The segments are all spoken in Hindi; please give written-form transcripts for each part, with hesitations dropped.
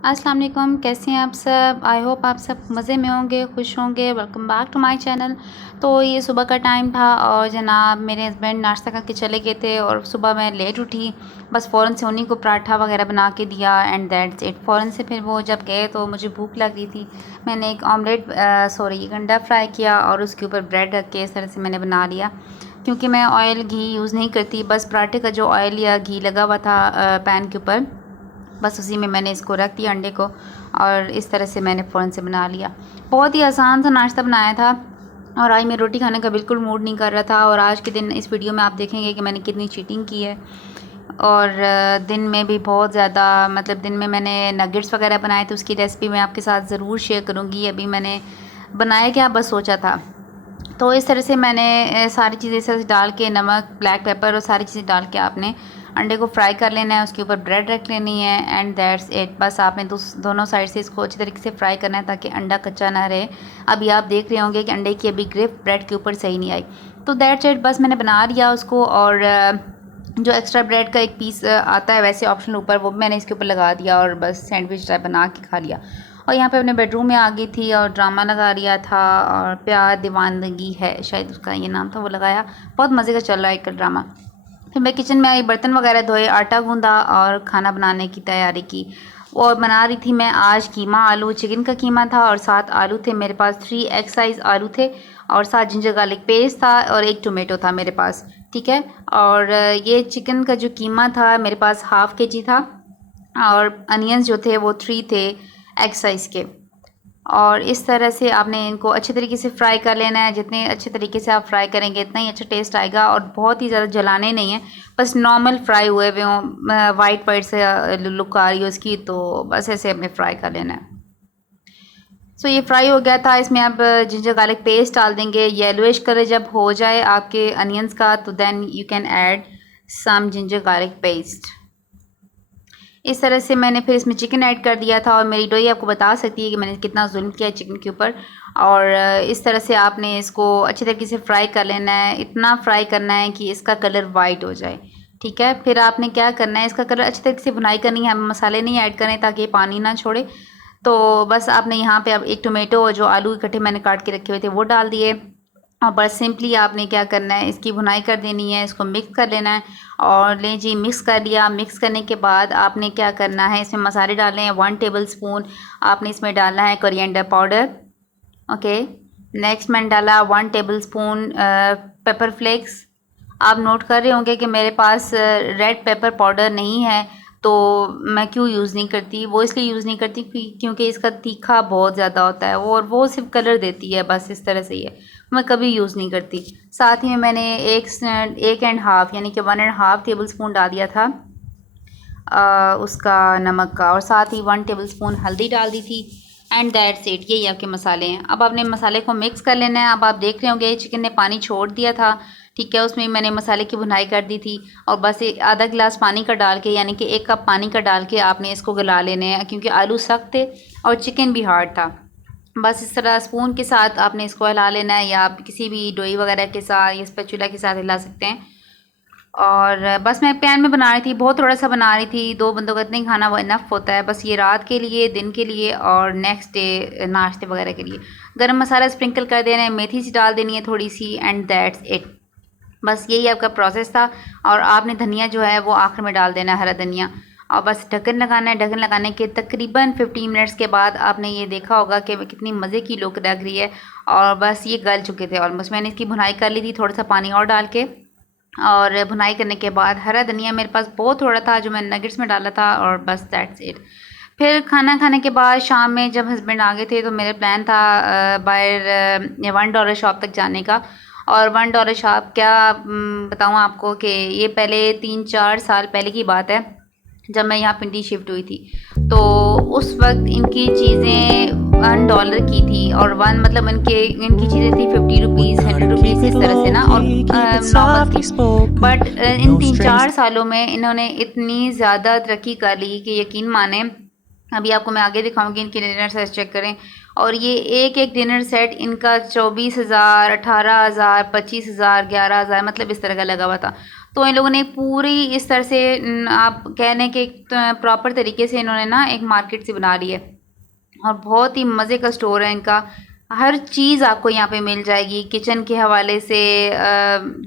अस्सलाम वालेकुम, कैसे हैं आप सब। आई होप आप सब मज़े में होंगे, खुश होंगे। Welcome back to my channel. तो ये सुबह का टाइम था और जनाब मेरे हस्बैंड नाश्ता करके चले गए थे और सुबह मैं लेट उठी। बस फ़ौरन से उन्हीं को पराठा वगैरह बना के दिया एंड दैट्स इट। फ़ौरन से फिर वो जब गए तो मुझे भूख लग रही थी। मैंने एक ऑमलेट एक अंडा फ्राई किया और उसके ऊपर ब्रेड रख के इस तरह से मैंने बना लिया। क्योंकि मैं ऑयल घी यूज़ नहीं करती, बस पराठे का जो ऑयल या घी लगा हुआ था पैन के ऊपर, बस उसी में मैंने इसको रख दिया अंडे को और इस तरह से मैंने फ़ौरन से बना लिया। बहुत ही आसान सा नाश्ता बनाया था और आज मैं रोटी खाने का बिल्कुल मूड नहीं कर रहा था। और आज के दिन इस वीडियो में आप देखेंगे कि मैंने कितनी चीटिंग की है। और दिन में भी बहुत ज़्यादा, मतलब दिन में मैंने नगेट्स वगैरह बनाए थे, उसकी रेसिपी मैं आपके साथ ज़रूर शेयर करूँगी। अभी मैंने बनाया क्या, बस सोचा था। तो इस तरह से मैंने सारी चीज़ें से डाल के, नमक, ब्लैक पेपर और सारी चीज़ें डाल के आपने अंडे को फ्राई कर लेना है। उसके ऊपर ब्रेड रख लेनी है एंड दैट्स इट। बस आपने दोनों साइड से इसको अच्छी तरीके से फ्राई करना है ताकि अंडा कच्चा ना रहे। अभी आप देख रहे होंगे कि अंडे की अभी ग्रिप ब्रेड के ऊपर सही नहीं आई। तो दैट्स इट, बस मैंने बना लिया उसको। और जो एक्स्ट्रा ब्रेड का एक पीस आता है वैसे ऑप्शन ऊपर, वो भी मैंने इसके ऊपर लगा दिया और बस सैंडविच टाइप बना के खा लिया। और यहाँ पे अपने बेडरूम में आ गई थी और ड्रामा लगा लिया था, और प्यार दीवानगी है शायद उसका ये नाम था, वो लगाया। बहुत मज़े का चल रहा है एक ड्रामा। फिर मैं किचन में आई, बर्तन वगैरह धोए, आटा गूंदा और खाना बनाने की तैयारी की। और बना रही थी मैं आज कीमा आलू। चिकन का कीमा था और 7 आलू थे मेरे पास, 3 एग साइज़ आलू थे और 7 जिंजर गार्लिक पेस्ट था और 1 टोमेटो था मेरे पास। ठीक है। और ये चिकन का जो कीमा था मेरे पास हाफ़ केजी था और अनियंस जो थे वो 3 थे एग साइज़ के। और इस तरह से आपने इनको अच्छे तरीके से फ्राई कर लेना है। जितने अच्छे तरीके से आप फ्राई करेंगे इतना ही अच्छा टेस्ट आएगा। और बहुत ही ज़्यादा जलाने नहीं है, बस नॉर्मल फ्राई हुए हुए हों, वाइट वाइट से लुक आ रही है उसकी, तो बस ऐसे हमें फ्राई कर लेना है। सो ये फ्राई हो गया था। इसमें आप जिंजर गार्लिक पेस्ट डाल देंगे। येलोइश कलर जब हो जाए आपके अनियंस का तो then you can add some ginger garlic paste. इस तरह से मैंने फिर इसमें चिकन ऐड कर दिया था और मेरी डोई आपको बता सकती है कि मैंने कितना जुल्म किया है चिकन के ऊपर। और इस तरह से आपने इसको अच्छे तरीके से फ्राई कर लेना है। इतना फ्राई करना है कि इसका कलर वाइट हो जाए। ठीक है। फिर आपने क्या करना है, इसका कलर अच्छे तरीके से भुनाई करनी है। हमें मसाले नहीं ऐड करने ताकि ये पानी ना छोड़े। तो बस आपने यहाँ पे अब 1 टोमेटो और जो आलू इकट्ठे मैंने काट के रखे हुए थे वो डाल दिए। और बस सिंपली आपने क्या करना है, इसकी भुनाई कर देनी है, इसको मिक्स कर लेना है। और ले जी, मिक्स कर लिया। मिक्स करने के बाद आपने क्या करना है, इसमें मसाले डालने हैं। 1 टेबल स्पून आपने इसमें डालना है कोरिएंडर पाउडर। ओके। नेक्स्ट मैंने डाला 1 टेबल स्पून पेपर फ्लेक्स। आप नोट कर रहे होंगे कि मेरे पास रेड पेपर पाउडर नहीं है, तो मैं क्यों यूज़ नहीं करती। वो इसलिए यूज़ नहीं करती क्योंकि इसका तीखा बहुत ज़्यादा होता है और वो सिर्फ कलर देती है, बस इस तरह से ही है। मैं कभी यूज़ नहीं करती। साथ ही में मैंने एक एंड हाफ़ यानी कि 1.5 टेबल स्पून डाल दिया था उसका नमक का, और साथ ही 1 टेबल स्पून हल्दी डाल दी थी। एंड दैट्स इट, यही आपके मसाले हैं। अब आपने मसाले को मिक्स कर लेना है। अब आप देख रहे होंगे चिकन ने पानी छोड़ दिया था। ठीक है। उसमें मैंने मसाले की भुनाई कर दी थी और बस आधा गिलास पानी का डाल के, यानी कि 1 कप पानी का डाल के आपने इसको गला लेने हैं, क्योंकि आलू सख्त थे और चिकन भी हार्ड था। बस इस तरह स्पून के साथ आपने इसको हिला लेना है, या आप किसी भी डोई वगैरह के साथ या स्पैचुला के साथ हिला सकते हैं। और बस मैं पैन में बना रही थी, बहुत थोड़ा सा बना रही थी। 2 बंदों का इतना ही खाना वो इनफ होता है। बस ये रात के लिए, दिन के लिए और नेक्स्ट डे नाश्ते वगैरह के लिए। गरम मसाला स्प्रिंकल कर देना है, मेथी सी डाल देनी है थोड़ी सी एंड दैट्स इट। बस यही आपका प्रोसेस था। और आपने धनिया जो है वो आखिर में डाल देना है, हरा धनिया। और बस ढक्कन लगाना है। ढक्कन लगाने के तकरीबन 15 मिनट्स के बाद आपने ये देखा होगा कि कितनी मज़े की लुक लग रही है। और बस ये गल चुके थे ऑलमोस्ट। मैंने इसकी भुनाई कर ली थी थोड़ा सा पानी और डाल के। और भुनाई करने के बाद हरा धनिया मेरे पास बहुत थोड़ा था जो मैंने नगेट्स में डाला था, और बस दैट्स इट। फिर खाना खाने के बाद शाम में जब हस्बैंड आ गए थे तो मेरा प्लान था बाहर $1 शॉप तक जाने का। और $1 शॉप क्या बताऊँ आपको कि ये पहले 3-4 साल पहले की बात है, जब मैं यहाँ पिंडी शिफ्ट हुई थी। तो उस वक्त इनकी चीज़ें $1 की थी। और वन मतलब इनकी चीज़ें थी 50 रुपीज़, 100 रुपीज़, इस तरह से ना, और नॉर्मल थी। बट इन 3-4 सालों में इन्होंने इतनी ज़्यादा तरक्की कर ली कि यकीन माने। अभी आपको मैं आगे दिखाऊंगी, इनके डिनर सेट चेक करें। और ये एक एक डिनर सेट इनका 24,000, 18,000, 25,000, 11,000, मतलब इस तरह का लगा हुआ था। तो इन लोगों ने पूरी इस तरह से आप कह लें कि प्रॉपर तरीके से इन्होंने ना एक मार्केट सी बना ली है और बहुत ही मज़े का स्टोर है इनका। हर चीज़ आपको यहाँ पे मिल जाएगी, किचन के हवाले से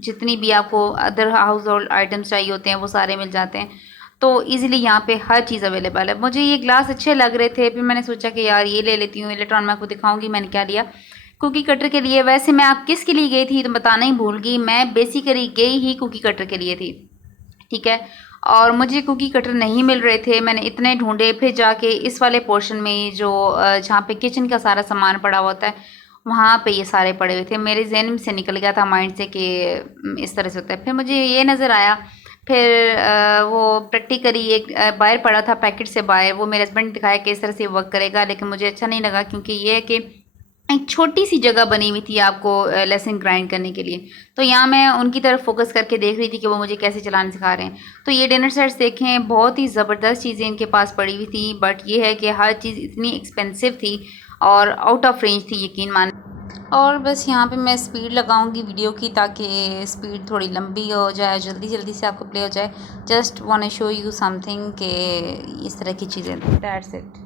जितनी भी आपको अदर हाउस होल्ड आइटम्स चाहिए होते हैं वो सारे मिल जाते हैं। तो इजीली यहाँ पे हर चीज़ अवेलेबल है। मुझे ये ग्लास अच्छे लग रहे थे, फिर मैंने सोचा कि यार ये ले लेती हूँ। इलेक्ट्रॉन मैं आपको दिखाऊंगी मैंने क्या लिया। कुकी कटर के लिए। वैसे मैं आप किसके लिए गई थी तो बताना ही भूल गई, मैं बेसिकली गई ही कुकी कटर के लिए थी, ठीक है। और मुझे कुकी कटर नहीं मिल रहे थे, मैंने इतने ढूंढे, फिर जाके इस वाले पोर्शन में जो जहाँ पे किचन का सारा सामान पड़ा हुआ होता है वहाँ पे ये सारे पड़े हुए थे। मेरे जहन में से निकल गया था माइंड से कि इस तरह से होता है। फिर मुझे ये नज़र आया, फिर वो प्रैक्टिकली एक बाहर पड़ा था पैकेट से बाहर, वो मेरे हस्बैंड ने दिखाया कि इस तरह से वर्क करेगा, लेकिन मुझे अच्छा नहीं लगा क्योंकि ये है कि एक छोटी सी जगह बनी हुई थी आपको लहसुन ग्राइंड करने के लिए। तो यहाँ मैं उनकी तरफ फोकस करके देख रही थी कि वो मुझे कैसे चलाना सिखा रहे हैं। तो ये डिनर सेट्स देखें, बहुत ही ज़बरदस्त चीज़ें इनके पास पड़ी हुई थी, बट ये है कि हर चीज़ इतनी एक्सपेंसिव थी और आउट ऑफ रेंज थी, यकीन मान। और बस यहाँ पे मैं स्पीड लगाऊंगी वीडियो की ताकि स्पीड थोड़ी लंबी हो जाए, जल्दी जल्दी से आपको प्ले हो जाए। Just want to show you something कि इस तरह की चीज़ें। That's it.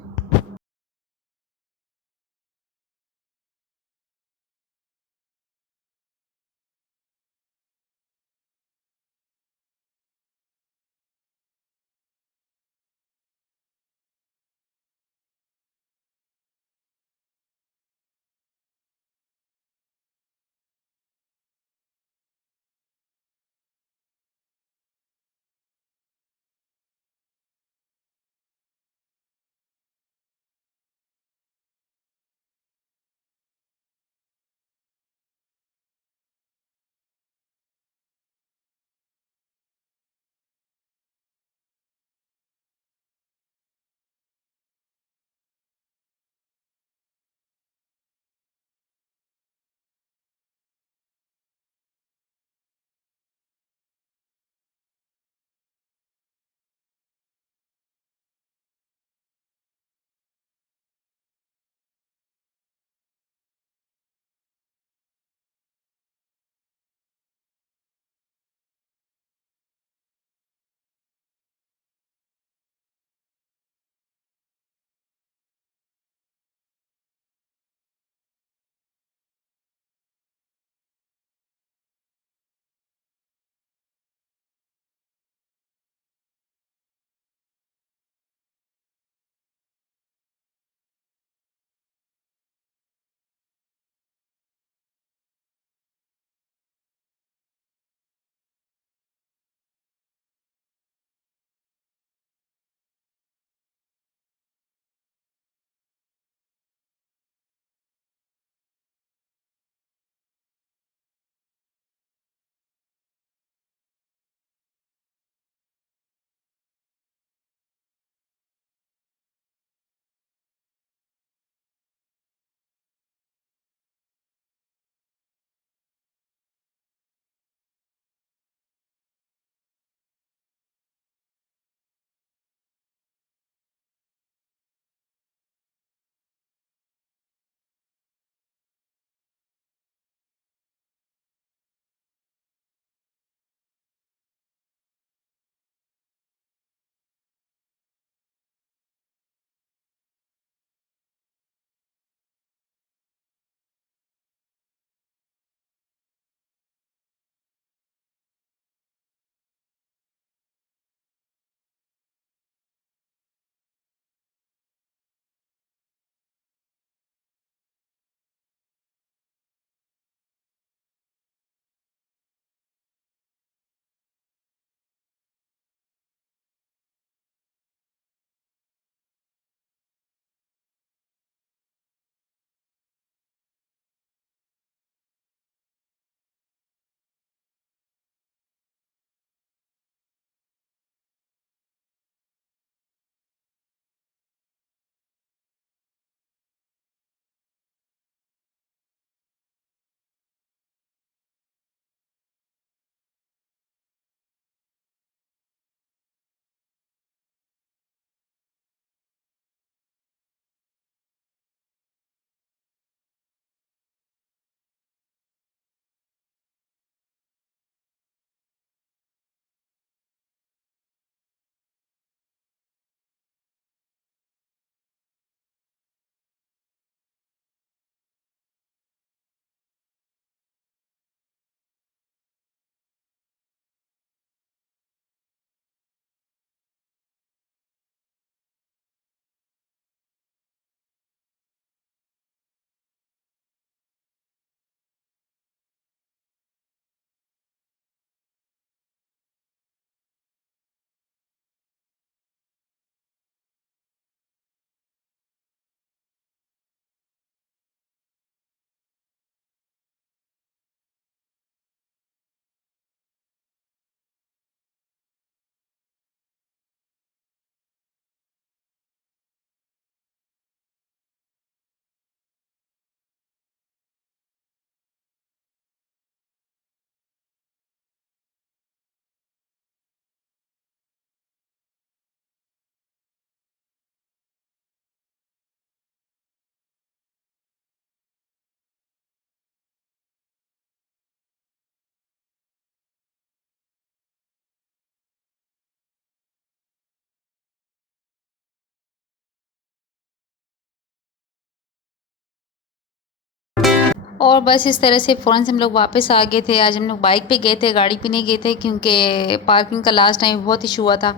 और बस इस तरह से फ़ौरन से हम लोग वापस आ गए थे। आज हम लोग बाइक पे गए थे, गाड़ी पे नहीं गए थे क्योंकि पार्किंग का लास्ट टाइम बहुत इशू हुआ था।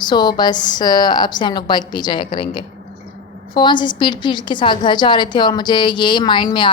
सो बस अब से हम लोग बाइक पे ही जाया करेंगे। फ़ौरन से स्पीड के साथ घर जा रहे थे और मुझे ये माइंड में